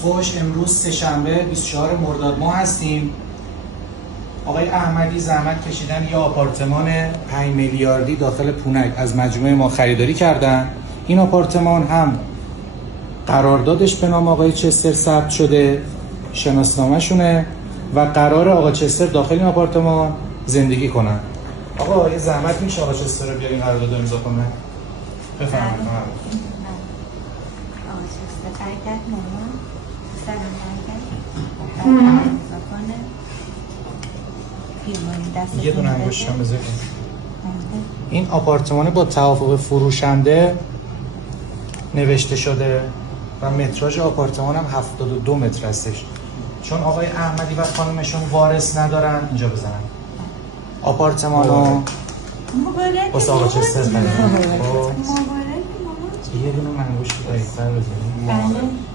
خوش، امروز سه‌شنبه 24 مرداد ماه هستیم. آقای احمدی زحمت کشیدن یه آپارتمان 5 میلیاردی داخل پونک از مجموعه ما خریداری کردن. این آپارتمان هم قراردادش به نام آقای چستر ثبت شده، شناسنامه شونه و قرار آقا چستر داخل این آپارتمان زندگی کنن. آقا یه زحمت میشه آقا چستر رو بیارین قرارداد رو امضا کنه؟ بفرمایید. آقا چستر برگرد مامان، سلام برگرد امضا کنه. یه دونه انگشتم بذارید. این آپارتمان با توافق فروشنده نوشته شده و متراژ آپارتمان هم 72 متر هستش. چون آقای احمدی و خانمشون وارث ندارن اینجا بزنن. آپارتمانو واسه آقا چستر خریدن. مبارک مامان. یه دونه انگشت بزنید.